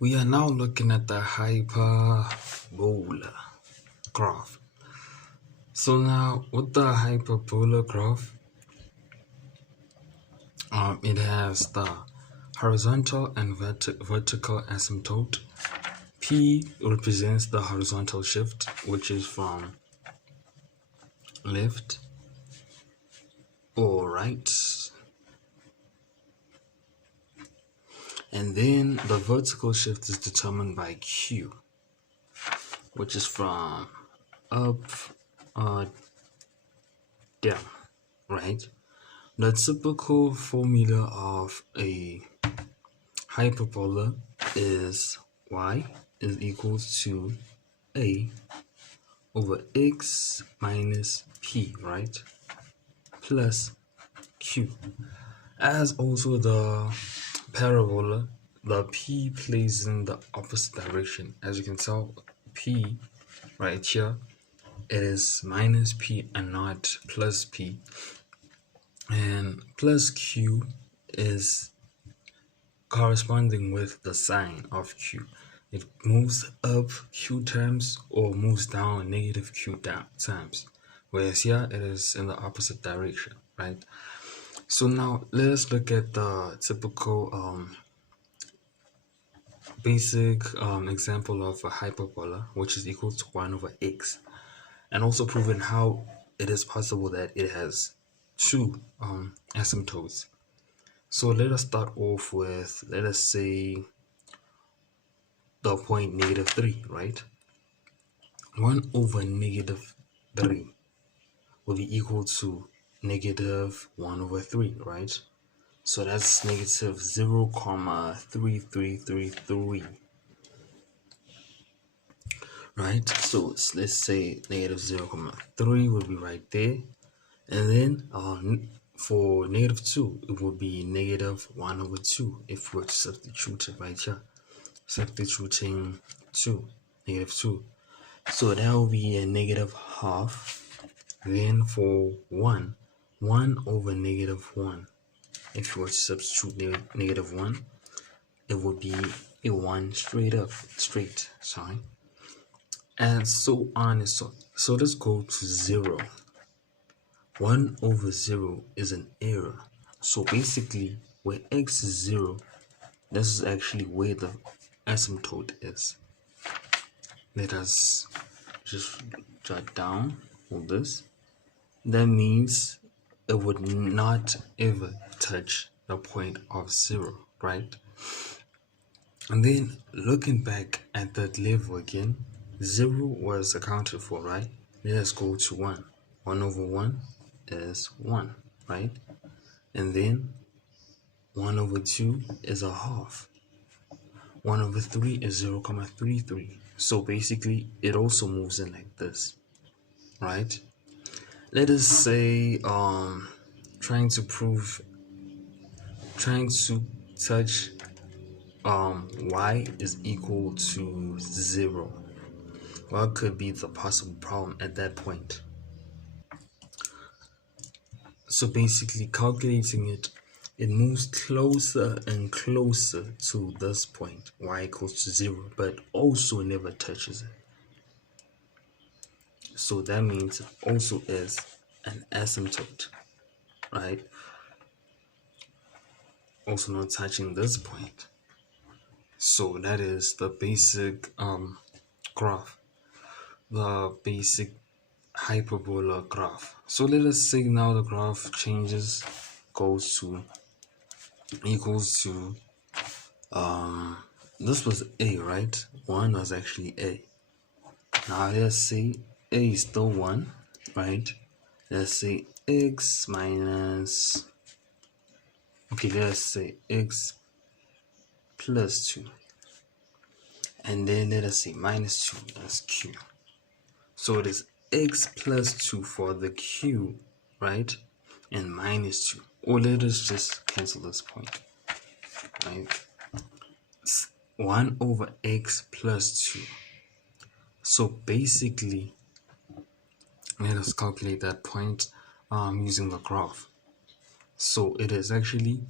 We are now looking at the hyperbola graph. So now with the hyperbola graph, it has the horizontal and vertical asymptote. P represents the horizontal shift, which is from left or right. And then the vertical shift is determined by Q, which is from up or down, right? The typical formula of a hyperbola is y is equals to a over x minus p, right? Plus q. As also the parabola, the p plays in the opposite direction. As you can tell, p right here, it is minus p and not plus p. And plus q is corresponding with the sign of q. It moves up q times or moves down negative q times. Whereas here it is in the opposite direction, right? So now let's look at the typical basic example of a hyperbola, which is equal to 1 over x, and also proven how it is possible that it has two asymptotes. So let us start off with, let us say, the point -3, right? 1 over -3 will be equal to -1 over 3, right? So that's negative 0,3333, right? So let's say negative 0,3 will be right there. And then for -2, it will be -1 over 2 if we're to substitute it right here. Substituting 2, -2. So that will be a -half. Then for 1 over -1. If you were to substitute -1, it would be a 1 straight, sorry. And so on and so on. So let's go to 0. 1 over 0 is an error. So basically, where x is 0, this is actually where the asymptote is. Let us just jot down all this. That means it would not ever touch the point of 0, right? And then looking back at that level again, 0 was accounted for, right? Let us go to 1. 1 over 1 is 1, right? And then 1 over 2 is a half. 1 over 3 is 0,33. So basically, it also moves in like this, right? Let us say trying to touch y is equal to 0. What could be the possible problem at that point? So basically, calculating it, it moves closer and closer to this point, y equals to 0, but also never touches it. So that means it also is an asymptote, right? Also not touching this point. So that is the basic graph, the basic hyperbola graph. So let us say now the graph changes, goes to equals to this was a, right? 1 was actually a. Now let's say a is still 1, right? Let's say x minus, okay, let's say x plus 2, and then let us say minus 2, that's q. So it is x plus 2 for the q, right? And minus 2. Or let us just cancel this point, right? 1 over x plus 2. So basically, let us calculate that point using the graph. So it is actually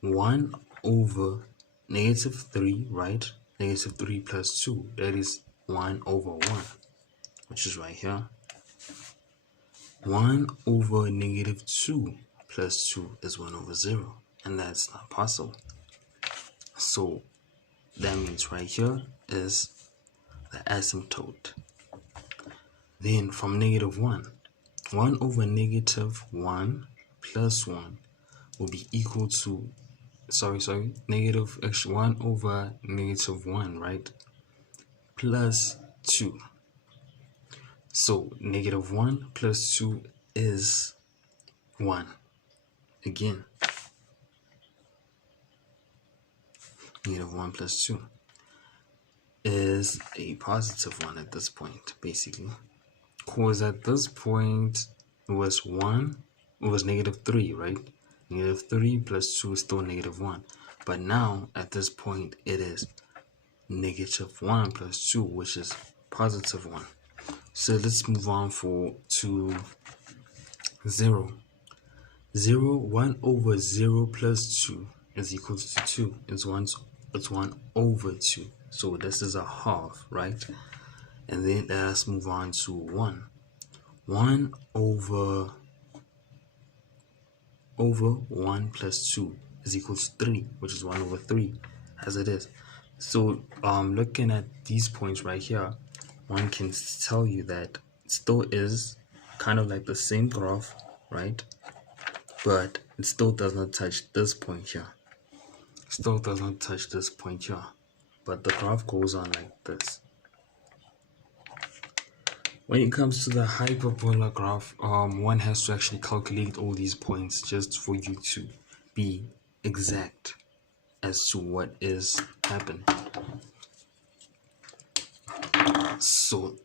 1 over -3, right? negative 3 plus 2, that is 1 over 1, which is right here. 1 over negative 2 plus 2 is 1 over 0, and that's not possible. So that means right here is the asymptote. Then from negative 1, 1 over negative 1 plus 1 will be equal to, negative, actually 1 over negative 1, right? Plus 2. So negative 1 plus 2 is 1. Again, negative 1 plus 2 is a positive 1 at this point, basically. Because at this point, it was negative 3, right? Negative 3 plus 2 is still negative 1. But now, at this point, it is negative 1 plus 2, which is positive 1. So let's move on to 0. 1 over 0 plus 2 is equal to 2. It's 1 over 2. So this is a half, right? And then let's move on to 1. 1 over 1 plus 2 is equal to 3, which is 1 over 3, as it is. So looking at these points right here, one can tell you that it still is kind of like the same graph, right? But it still does not touch this point here. Still does not touch this point here. But the graph goes on like this. When it comes to the hyperbola graph, one has to actually calculate all these points just for you to be exact as to what is happening. So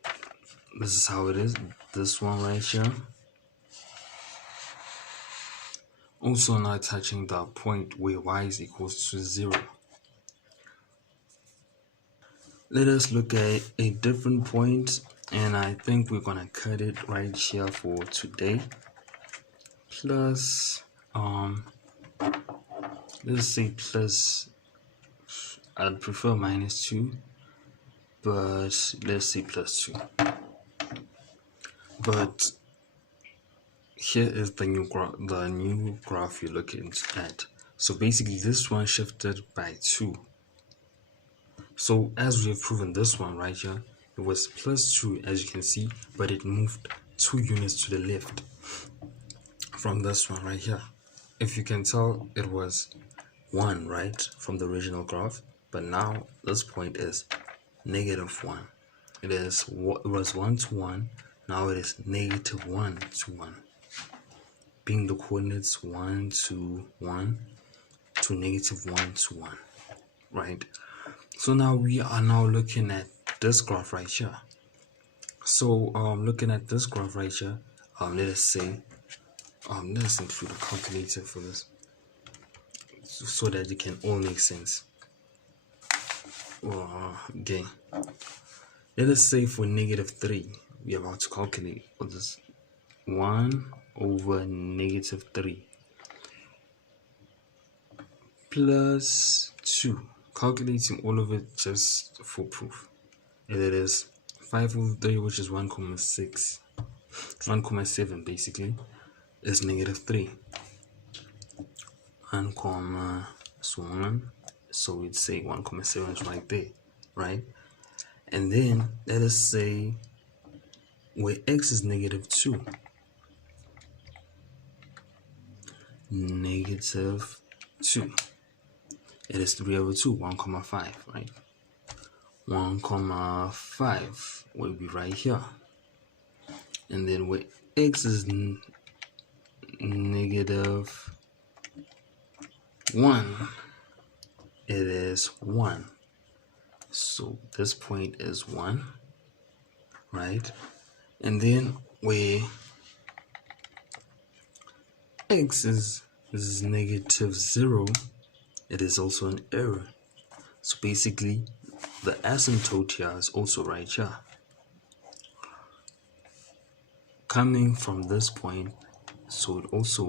this is how it is. This one right here. Also not touching the point where y is equals to 0. Let us look at a different point, and I think we're gonna cut it right here for today. Plus, let's say plus, I'd prefer minus 2, but let's say plus 2. But here is the new graph you're looking at. So basically this one shifted by 2. So as we have proven this one right here, it was plus 2 as you can see, but it moved 2 units to the left from this one right here. If you can tell, it was 1, right, from the original graph, but now this point is negative 1. It was 1 to 1, now it is negative 1 to 1, being the coordinates 1 to 1 to negative 1 to 1, right? So now we are looking at this graph right here. So looking at this graph right here, let us say, let's include a calculator for this so that it can all make sense. Okay, let us say for negative 3, we are about to calculate what this 1 over negative 3 plus 2. Calculating all of it just for proof. And it is 5 over 3, which is 1,6. 1,7 basically is negative 3. 1,1. So we'd say 1,7 is right there, right? And then let us say where x is negative 2. Negative 2. It is 3 over 2, 1,5, right? 1,5 will be right here. And then where x is negative 1, it is 1. So this point is 1, right? And then where x is negative 0, it is also an error. So basically, the asymptote here is also right here. Coming from this point, so it also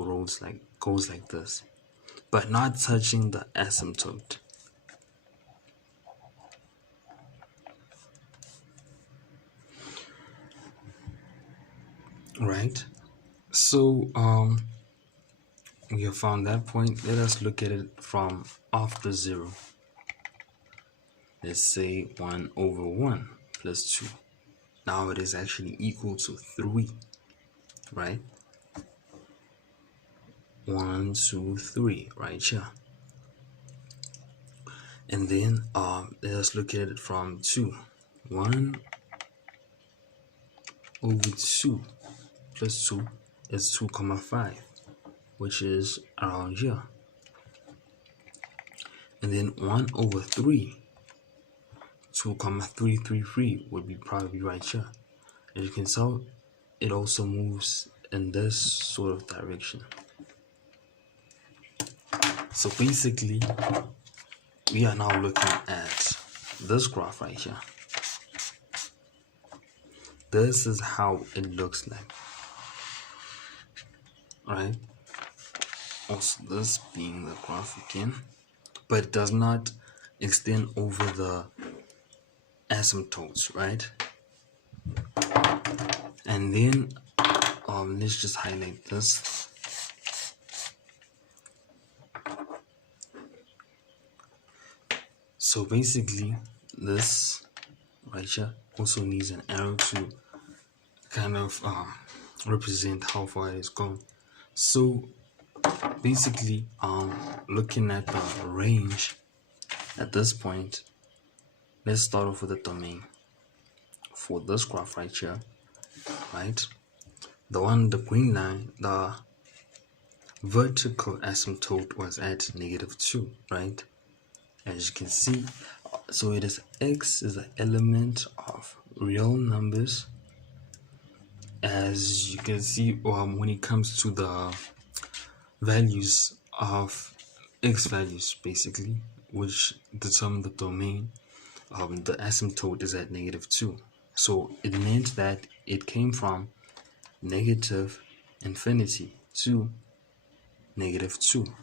goes like this, but not touching the asymptote. right? So we have found that point. Let us look at it from after 0. Let's say 1 over 1 plus 2. Now it is actually equal to 3, right? 1, 2, 3, right here. And then let us look at it from 2. 1 over 2 plus 2 is 2 comma 5, which is around here. And then 1 over 3, 2 comma 333 would be probably right here. As you can tell, it also moves in this sort of direction. So basically, we are now looking at this graph right here. This is how it looks like, right? Also, this being the graph again, but it does not extend over the asymptotes, right? And then let's just highlight this. So basically, this right here also needs an arrow to kind of represent how far it is going. So basically, looking at the range at this point, let's start off with the domain for this graph right here, right? The green line, the vertical asymptote was at -2, right? As you can see, so it is x is an element of real numbers. As you can see, when it comes to the values of x values, basically, which determine the domain, the asymptote is at -2. So it meant that it came from negative infinity to -2,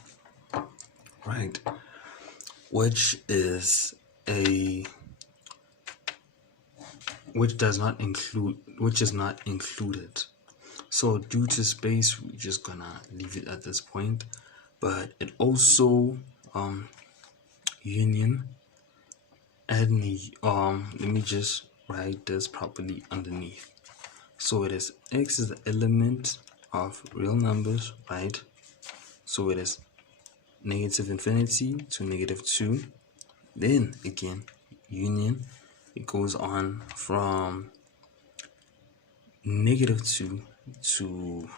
right? Which is a which does not include which is not included. So due to space, we're just gonna leave it at this point. But it also union and let me just write this properly underneath. So it is x is the element of real numbers, right? So it is negative infinity to -2. Then again, union, it goes on from -2 to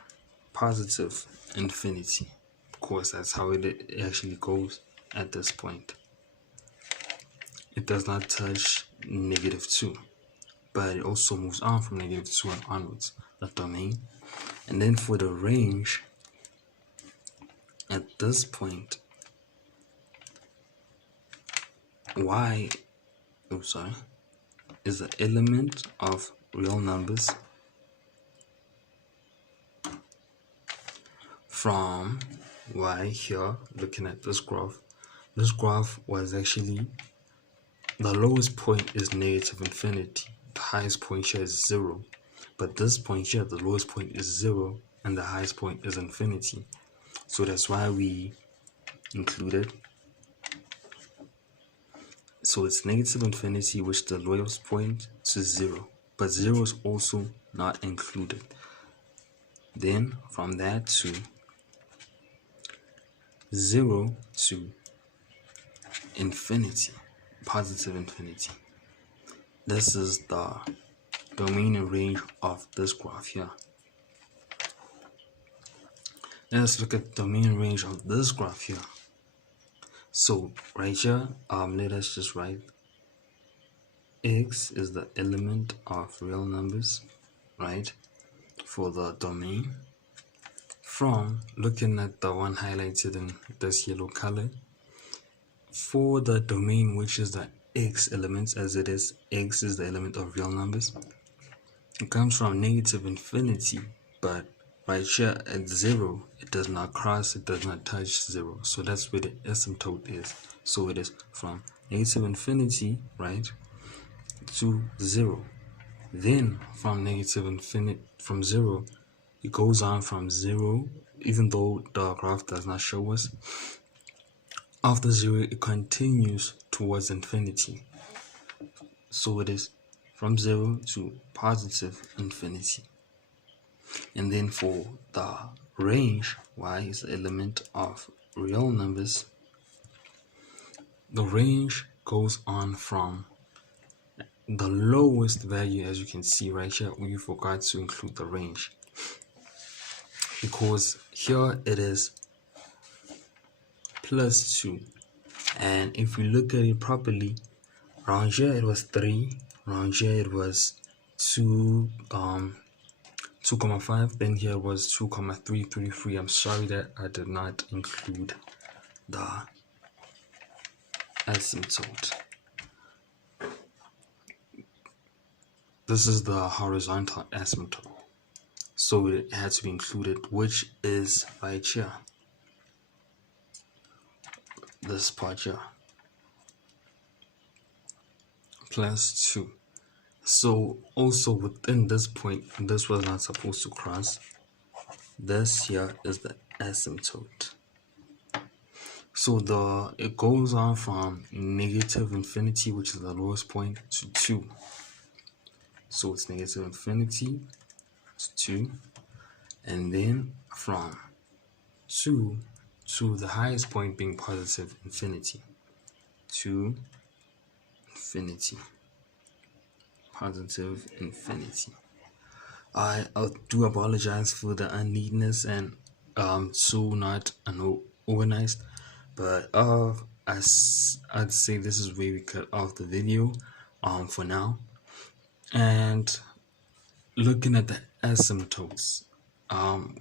positive infinity. Of course, that's how it actually goes at this point. It does not touch -2, but it also moves on from -2 and onwards, the domain. And then for the range, at this point, y, is the element of real numbers from y here. Looking at this graph was actually, the lowest point is negative infinity, the highest point here is 0, but this point here, the lowest point is 0 and the highest point is infinity. So that's why we included, so it's negative infinity, which the lowest point to 0, but 0 is also not included. Then from that to 0 to infinity, positive infinity. This is the domain and range of this graph here. Let's look at the domain and range of this graph here. So right here, let us just write x is the element of real numbers, right, for the domain. From looking at the one highlighted in this yellow color, for the domain, which is the x elements, as it is, x is the element of real numbers, it comes from negative infinity, but right here at 0, it does not cross, it does not touch 0. So that's where the asymptote is. So it is from negative infinity, right, to 0. Then from negative infinity, from 0 it goes on from 0, even though the graph does not show us. After 0, it continues towards infinity. So it is from 0 to positive infinity. And then for the range, y is the element of real numbers. The range goes on from the lowest value, as you can see right here. We forgot to include the range because here it is plus 2, and if we look at it properly, around here it was 3, around here it was 2 2,5, then here was 2,333. I'm sorry that I did not include the asymptote. This is the horizontal asymptote, so it had to be included, which is right here, this part here, plus 2. So also within this point, this was not supposed to cross. This here is the asymptote. So it goes on from negative infinity, which is the lowest point, to 2. So it's negative infinity to 2, and then from 2 to the highest point being positive infinity, to infinity, positive infinity. I do apologize for the unneatness and so not organized, but I'd say this is where we cut off the video for now. And looking at the asymptotes,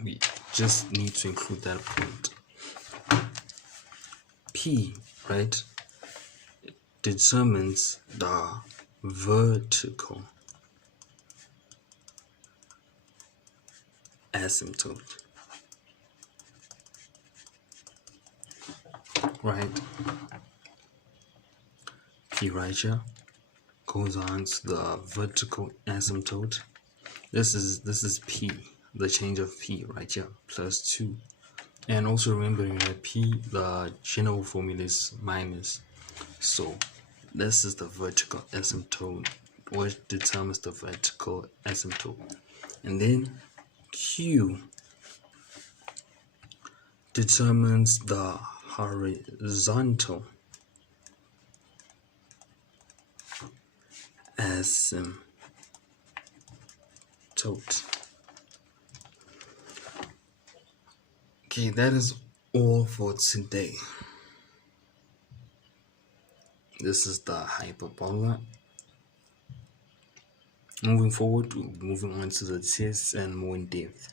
we just need to include that point. P, right, determines the vertical asymptote, right? P right here goes on to the vertical asymptote. This is P, the change of P right here, plus 2. And also remembering that P, the general formula is minus. So this is the vertical asymptote, which determines the vertical asymptote. And then Q determines the horizontal asymptote. Okay, that is all for today. This is the hyperbola. Moving forward, moving on to the tests and more in depth.